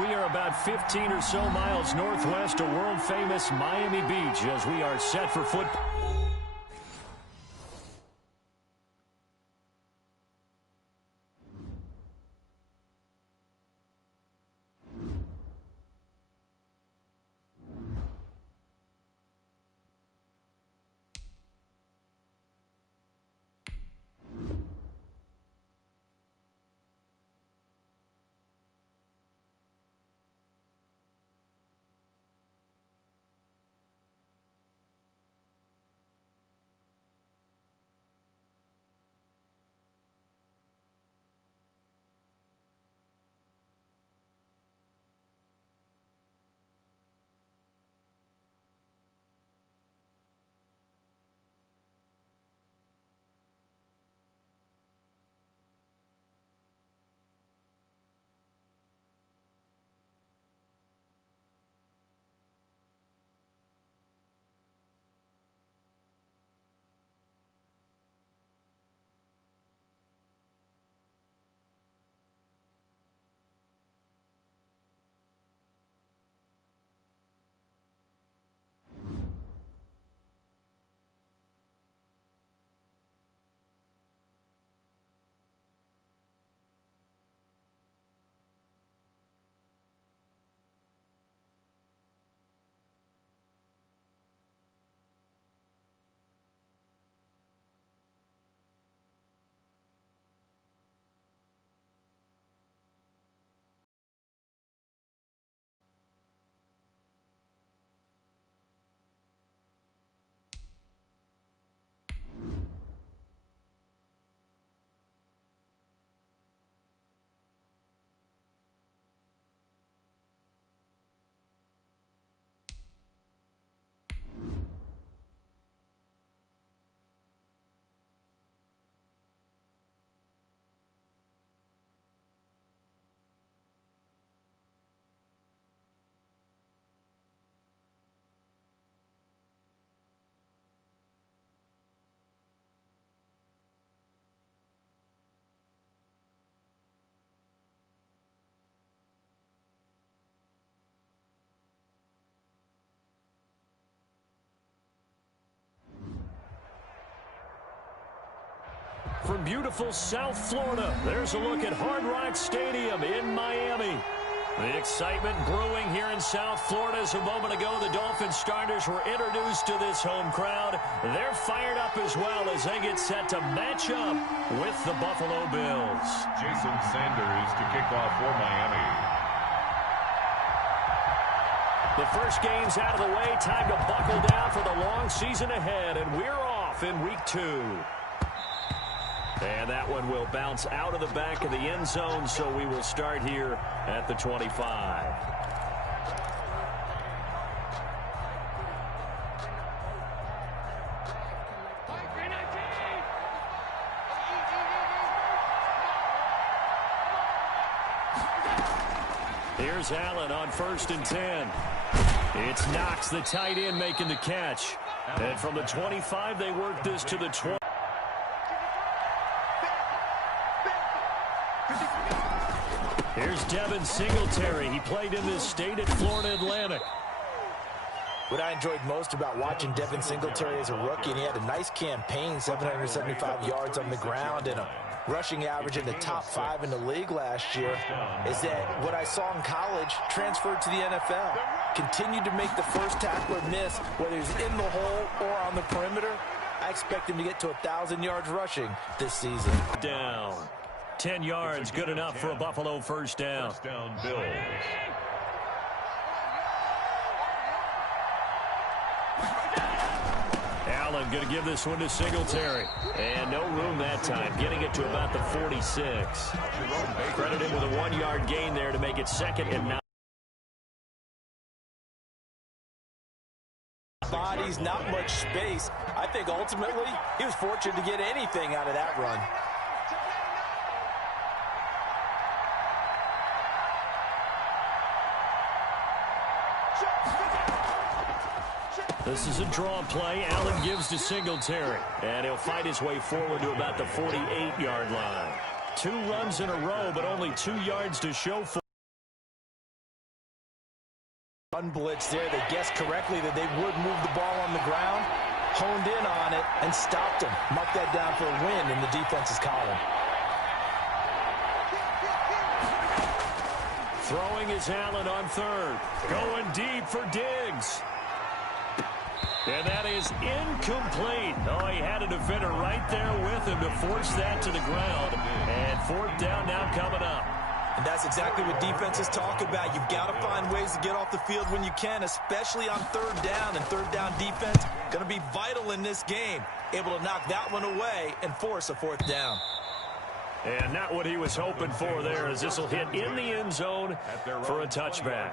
We are about 15 or so miles northwest of world-famous Miami Beach as we are set for football. From beautiful South Florida, there's a look at Hard Rock Stadium in Miami. The excitement brewing here in South Florida as a moment ago the Dolphins starters were introduced to this home crowd. They're fired up as well as they get set to match up with the Buffalo Bills. Jason Sanders to kick off for Miami. The first game's out of the way. Time to buckle down for the long season ahead, and we're off in week 2. And that one will bounce out of the back of the end zone, so we will start here at the 25. Here's Allen on 1st and 10. It's Knox, the tight end, making the catch. And from the 25, they work this to the 20. Here's Devin Singletary. He played in this state at Florida Atlantic. What I enjoyed most about watching Devin Singletary as a rookie, and he had a nice campaign, 775 yards on the ground and a rushing average in the top 5 in the league last year, is that what I saw in college transferred to the NFL. Continued to make the first tackler miss, whether he's in the hole or on the perimeter. I expect him to get to 1,000 yards rushing this season. Down. 10 yards, good enough for a Buffalo first down. First down, Bills. Allen going to give this one to Singletary. And no room that time, getting it to about the 46. Credit him with a 1-yard gain there to make it 2nd and 9. Bodies, not much space. I think ultimately he was fortunate to get anything out of that run. This is a draw play. Allen gives to Singletary. And he'll fight his way forward to about the 48-yard line. 2 runs in a row, but only 2 yards to show for. Unblitzed there. They guessed correctly that they would move the ball on the ground, honed in on it, and stopped them. Mark that down for a win in the defense's column. Throwing is Allen on third. Going deep for Diggs. And that is incomplete. Oh, he had a defender right there with him to force that to the ground. And fourth down now coming up. And that's exactly what defenses talk about. You've got to find ways to get off the field when you can, especially on third down. And third down defense going to be vital in this game. Able to knock that one away and force a fourth down. And not what he was hoping for there, as this will hit in the end zone for a touchback.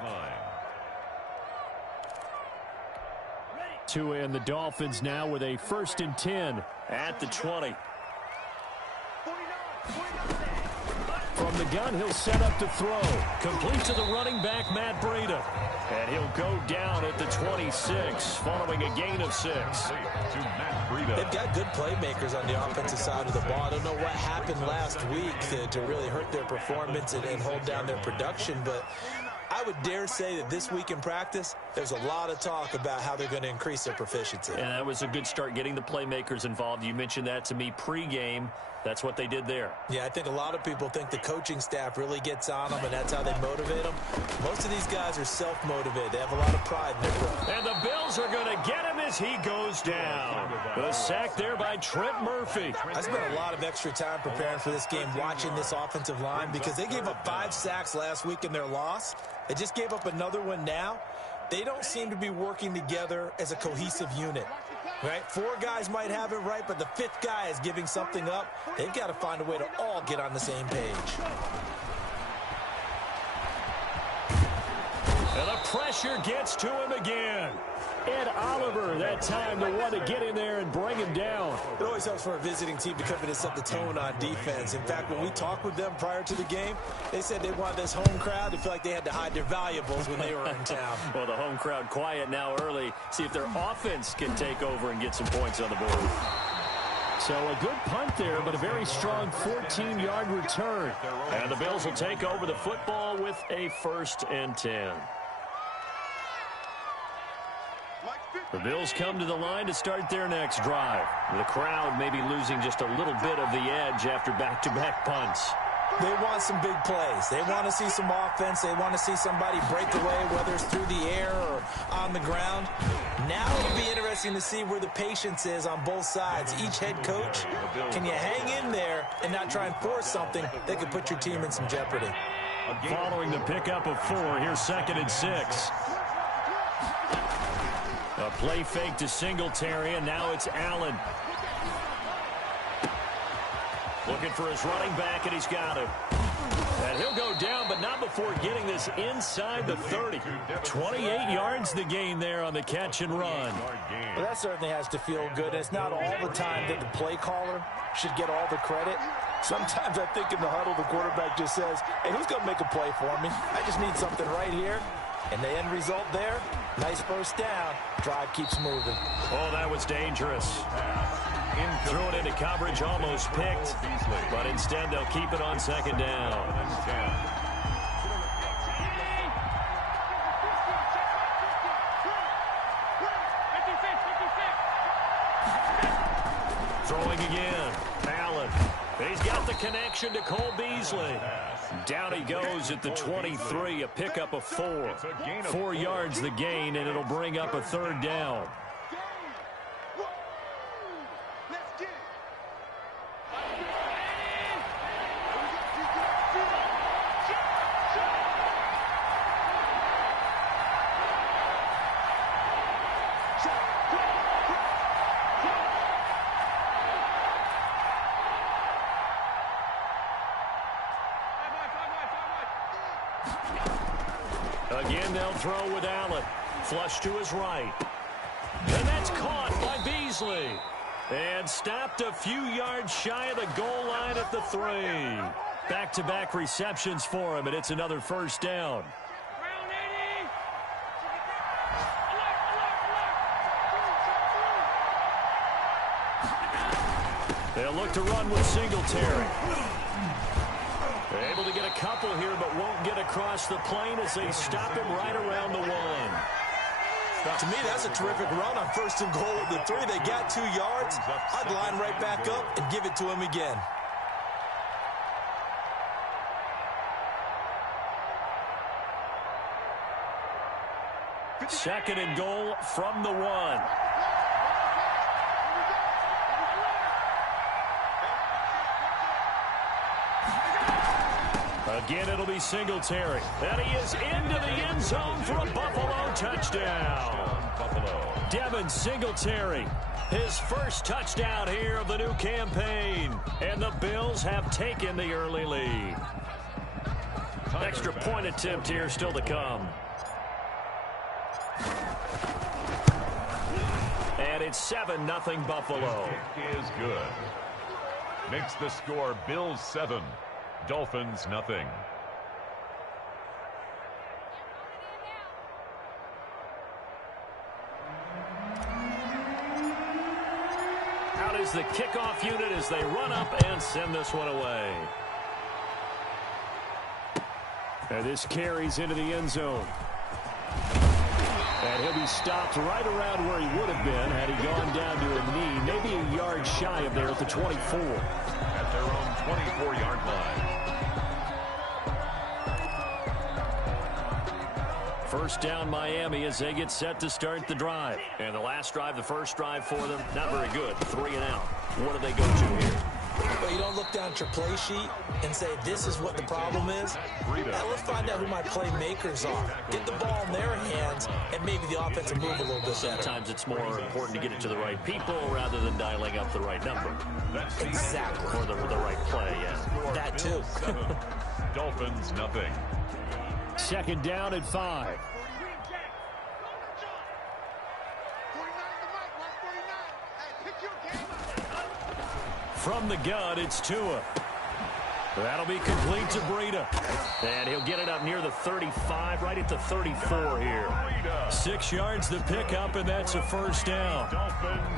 Tua and the Dolphins now with a 1st and 10 at the 20. From the gun, he'll set up to throw. Complete to the running back, Matt Breida. And he'll go down at the 26, following a gain of 6. They've got good playmakers on the offensive side of the ball. I don't know what happened last week to really hurt their performance and hold down their production, but I would dare say that this week in practice, there's a lot of talk about how they're going to increase their proficiency. And that was a good start, getting the playmakers involved. You mentioned that to me pregame. That's what they did there. Yeah, I think a lot of people think the coaching staff really gets on them, and that's how they motivate them. Most of these guys are self-motivated. They have a lot of pride in their group. And the Bills are going to get him as he goes down. The sack there by Trent Murphy. I spent a lot of extra time preparing for this game, watching this offensive line, because they gave up 5 sacks last week in their loss. They just gave up another one now. They don't seem to be working together as a cohesive unit. Right? 4 guys might have it right, but the 5th guy is giving something up. They've got to find a way to all get on the same page. And the pressure gets to him again. Ed Oliver that time the one to get in there and bring him down. It always helps for a visiting team to come in and set the tone on defense. In fact, when we talked with them prior to the game, they said they wanted this home crowd to feel like they had to hide their valuables when they were in town. Well, the home crowd quiet now early. See if their offense can take over and get some points on the board. So a good punt there, but a very strong 14-yard return. And the Bills will take over the football with a 1st and 10. The Bills come to the line to start their next drive. The crowd may be losing just a little bit of the edge after back-to-back punts. They want some big plays. They want to see some offense. They want to see somebody break away, whether it's through the air or on the ground. Now it'll be interesting to see where the patience is on both sides. Each head coach, can you hang in there and not try and force something that could put your team in some jeopardy? Following the pickup of 4, here's 2nd and 6. A play fake to Singletary, and now it's Allen. Looking for his running back, and he's got it. And he'll go down, but not before getting this inside the 30. 28 yards the gain there on the catch and run. Well, that certainly has to feel good. It's not all the time that the play caller should get all the credit. Sometimes I think in the huddle, the quarterback just says, hey, who's going to make a play for me? I just need something right here. And the end result there, nice first down. Drive keeps moving. Oh, that was dangerous. Threw it into coverage, almost picked. But instead, they'll keep it on 2nd down. Throwing again. Allen. He's got the connection to Cole Beasley. Down he goes at the 23, a pickup of 4. 4 yards the gain, and it'll bring up a 3rd down. Again, they'll throw with Allen. Flush to his right. And that's caught by Beasley. And stopped a few yards shy of the goal line at the 3. Back-to-back receptions for him, and it's another 1st down. They'll look to run with Singletary. Able to get a couple here, but won't get across the plane as they stop him right around the 1. To me, that's a terrific run on 1st and goal at the 3. They got 2 yards. I'd line right back up and give it to him again. Second and goal from the 1. Again, it'll be Singletary. And he is into the end zone for a Buffalo touchdown. Devin Singletary, his first touchdown here of the new campaign. And the Bills have taken the early lead. Extra point attempt here still to come. And it's 7-0 Buffalo. Kick is good. Makes the score Bills 7, Dolphins nothing. Out is the kickoff unit as they run up and send this one away. And this carries into the end zone. And he'll be stopped right around where he would have been had he gone down to a knee, maybe a yard shy of there at the 24. At their own 24-yard line. First down Miami as they get set to start the drive. And the last drive, the first drive for them, not very good. 3 and out. What do they go to here? Well, you don't look down at your play sheet and say, this is what the problem is. Now let's find out who my playmakers are. Get the ball in their hands, and maybe the offense will move a little bit better. Sometimes it's more important to get it to the right people rather than dialing up the right number. Exactly. Or the right play, yeah. That too. Dolphins nothing. Second down at 5. From the gun, it's Tua. That'll be complete to Breida. And he'll get it up near the 35, right at the 34 here. 6 yards the pickup, and that's a first down.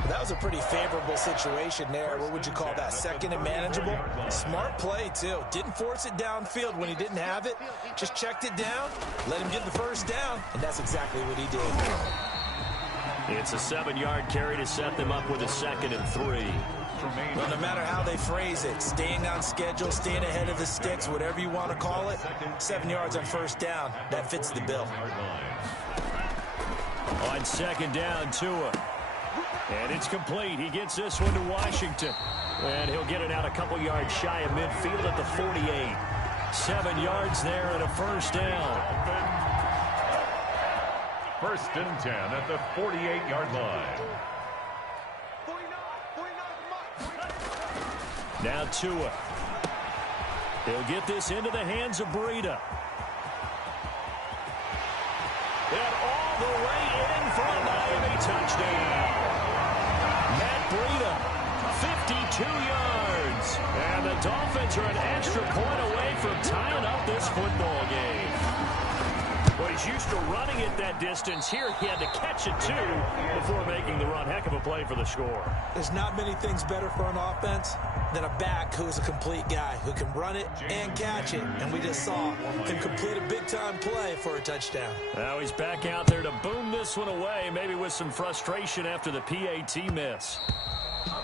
That was a pretty favorable situation there. What would you call that? Second and manageable? Smart play, too. Didn't force it downfield when he didn't have it. Just checked it down, let him get the first down, and that's exactly what he did. It's a 7-yard carry to set them up with a 2nd and 3. Well, no matter how they phrase it, staying on schedule, staying ahead of the sticks, whatever you want to call it, 7 yards on first down, that fits the bill. On second down, Tua. And it's complete. He gets this one to Washington. And he'll get it out a couple yards shy of midfield at the 48. 7 yards there and a first down. First and 10 at the 48-yard line. Now Tua. He'll get this into the hands of Breida. And all the way in for a Miami touchdown. Matt Breida, 52 yards. And the Dolphins are an extra point away from tying up this football game. Well, he's used to running it that distance. Here, he had to catch it, too, before making the run. Heck of a play for the score. There's not many things better for an offense than a back who's a complete guy who can run it and catch it. And we just saw him complete a big-time play for a touchdown. Now he's back out there to boom this one away, maybe with some frustration after the PAT miss.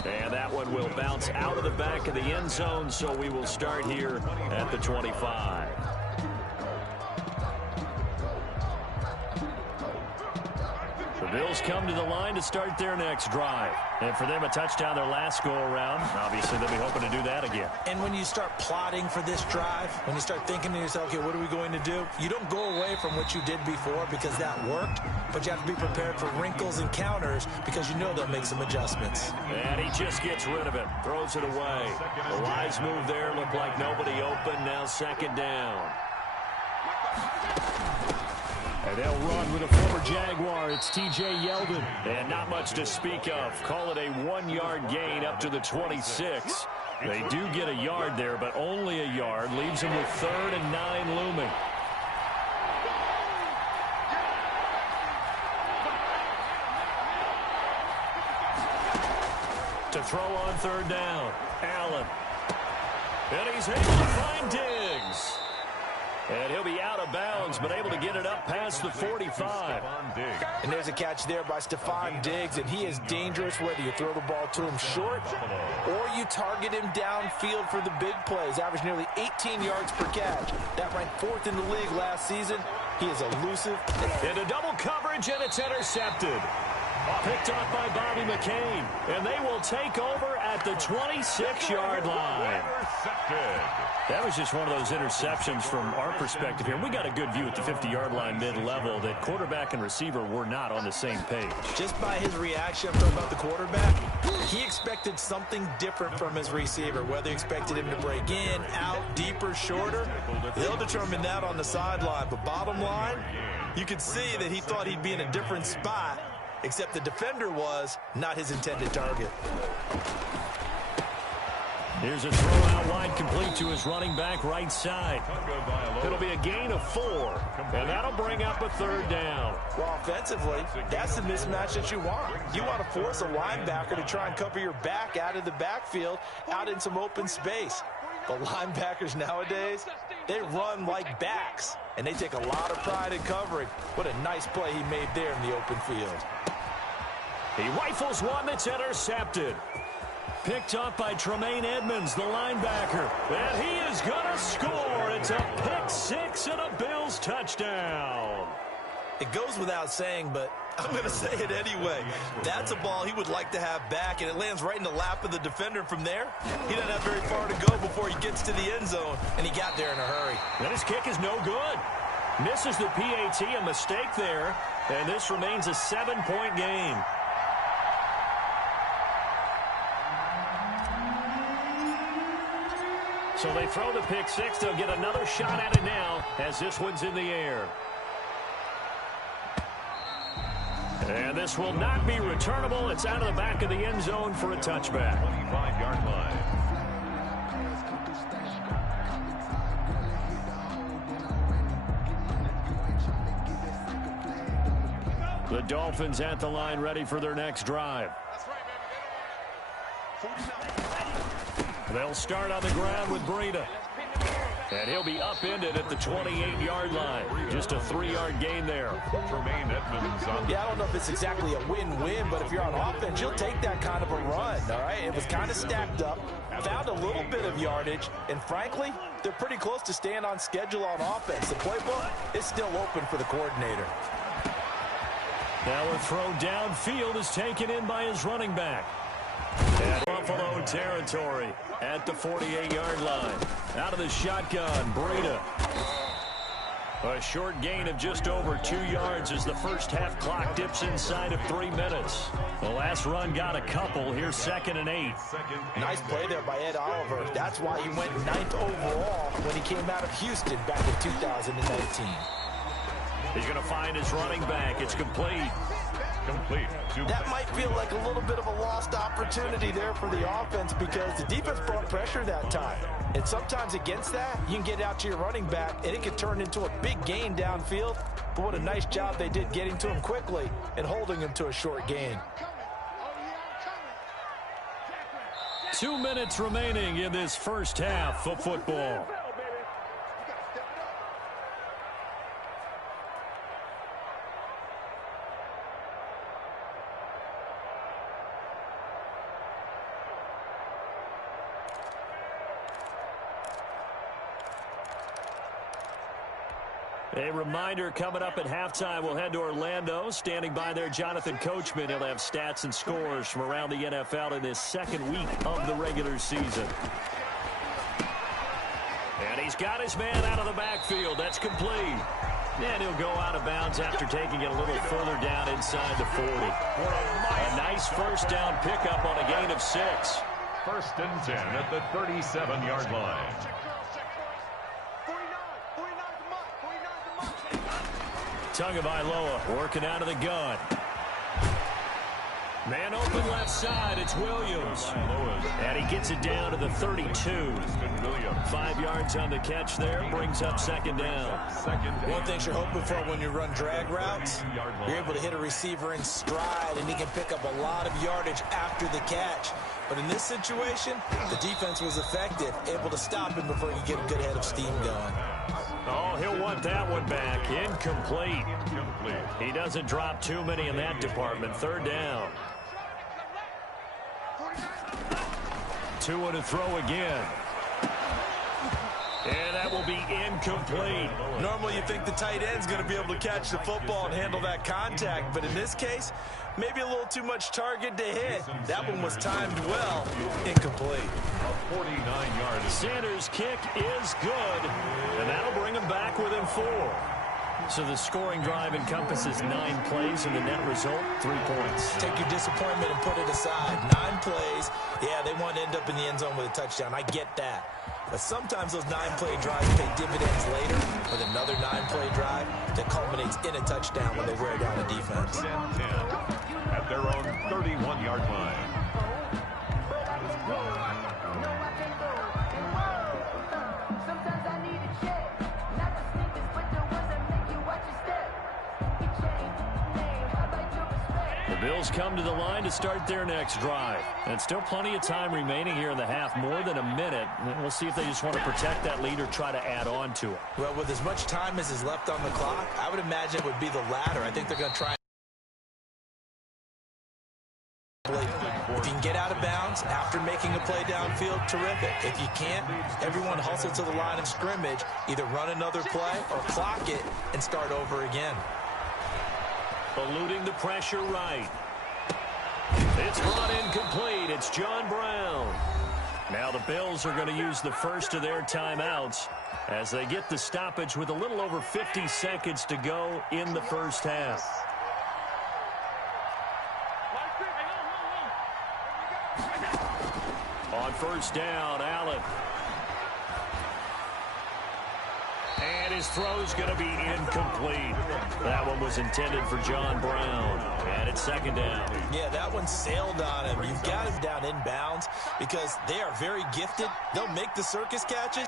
And that one will bounce out of the back of the end zone, so we will start here at the 25. The Bills come to the line to start their next drive. And for them, a touchdown their last go-around. Obviously, they'll be hoping to do that again. And when you start plotting for this drive, when you start thinking to yourself, okay, what are we going to do? You don't go away from what you did before because that worked, but you have to be prepared for wrinkles and counters because you know they'll make some adjustments. And he just gets rid of it, throws it away. The wise move there, looked like nobody open. Now second down. And they'll run with a former Jaguar. It's T.J. Yeldon. And not much to speak of. Call it a 1-yard gain up to the 26. They do get a yard there, but only a yard. Leaves them with 3rd and 9 looming. To throw on 3rd down. Allen. And he's able to find Diggs. And he'll be out of bounds, but able to get it up past the 45. And there's a catch there by Stephon Diggs, and he is dangerous whether you throw the ball to him short or you target him downfield for the big plays. Averaged nearly 18 yards per catch. That ranked 4th in the league last season. He is elusive. Into double coverage, and it's intercepted. Picked off by Bobby McCain, and they will take over at the 26-yard line. That was just one of those interceptions from our perspective here. We got a good view at the 50-yard line mid-level that quarterback and receiver were not on the same page. Just by his reaction, I'm talking about the quarterback, he expected something different from his receiver, whether he expected him to break in, out, deeper, shorter. They'll determine that on the sideline. But bottom line, you could see that he thought he'd be in a different spot, except the defender was not his intended target. Here's a throw out wide, complete to his running back right side. It'll be a gain of 4, and that'll bring up a 3rd down. Well, offensively, that's the mismatch that you want. You want to force a linebacker to try and cover your back out of the backfield, out in some open space. But linebackers nowadays, they run like backs, and they take a lot of pride in covering. What a nice play he made there in the open field. He rifles one that's intercepted. Picked up by Tremaine Edmonds, the linebacker. And he is going to score. It's a pick 6 and a Bills touchdown. It goes without saying, but I'm going to say it anyway. That's a ball he would like to have back, and it lands right in the lap of the defender from there. He doesn't have very far to go before he gets to the end zone, and he got there in a hurry. And his kick is no good. Misses the PAT, a mistake there, and this remains a 7-point game. So they throw the pick 6. They'll get another shot at it now as this one's in the air. And this will not be returnable. It's out of the back of the end zone for a touchback. 25-yard line. The Dolphins at the line ready for their next drive. They'll start on the ground with Breida. And he'll be upended at the 28-yard line. Just a 3-yard gain there. Tremaine Edmonds on. Yeah, I don't know if it's exactly a win-win, but if you're on offense, you'll take that kind of a run, all right? It was kind of stacked up, found a little bit of yardage, and frankly, they're pretty close to staying on schedule on offense. The playbook is still open for the coordinator. Now a throw downfield is taken in by his running back. And Buffalo territory at the 48-yard line. Out of the shotgun, Breida. A short gain of just over 2 yards as the first half clock dips inside of 3 minutes. The last run got a couple. Here's 2nd and 8. Nice play there by Ed Oliver. That's why he went 9th overall when he came out of Houston back in 2019. He's going to find his running back. It's complete. That might feel like a little bit of a lost opportunity there for the offense because the defense brought pressure that time. And sometimes against that, you can get out to your running back, and it can turn into a big gain downfield. But what a nice job they did getting to him quickly and holding him to a short gain. 2 minutes remaining in this first half of football. A reminder, coming up at halftime, we'll head to Orlando. Standing by there, Jonathan Coachman. He'll have stats and scores from around the NFL in this second week of the regular season. And he's got his man out of the backfield. That's complete. And he'll go out of bounds after taking it a little further down inside the 40. A nice first down pickup on a gain of 6. 1st and 10 at the 37-yard line. Tagovailoa working out of the gun. Man open left side. It's Williams. And he gets it down to the 32. 5 yards on the catch there. Brings up 2nd down. One thing you're hoping for when you run drag routes, you're able to hit a receiver in stride, and he can pick up a lot of yardage after the catch. But in this situation, the defense was effective, able to stop him before he could get a good head of steam going. Oh, he'll want that one back. Incomplete. He doesn't drop too many in that department. Third down. 2 to throw again. And that will be incomplete. Normally you think the tight end's going to be able to catch the football and handle that contact, but in this case, maybe a little too much target to hit. That one was timed well. Incomplete. A 49-yard. Sanders' kick is good, and that'll bring him back within 4. So the scoring drive encompasses 9 plays, and the net result, 3 points. Take your disappointment and put it aside. 9 plays. Yeah, they want to end up in the end zone with a touchdown. I get that. But sometimes those 9-play drives pay dividends later with another 9-play drive that culminates in a touchdown when they wear down a defense. 10 at their own 31-yard line. Bills come to the line to start their next drive. And still plenty of time remaining here in the half, more than a minute. We'll see if they just want to protect that lead or try to add on to it. Well, with as much time as is left on the clock, I would imagine it would be the latter. I think they're going to try. If you can get out of bounds after making a play downfield, terrific. If you can't, everyone hustle to the line of scrimmage, either run another play or clock it and start over again. Eluding the pressure right. It's brought incomplete. It's John Brown. Now the Bills are going to use the first of their timeouts as they get the stoppage with a little over 50 seconds to go in the first half. On first down, Allen. And his throw's going to be incomplete. That one was intended for John Brown. And it's second down. Yeah, that one sailed on him. You've got him down inbounds because they are very gifted. They'll make the circus catches,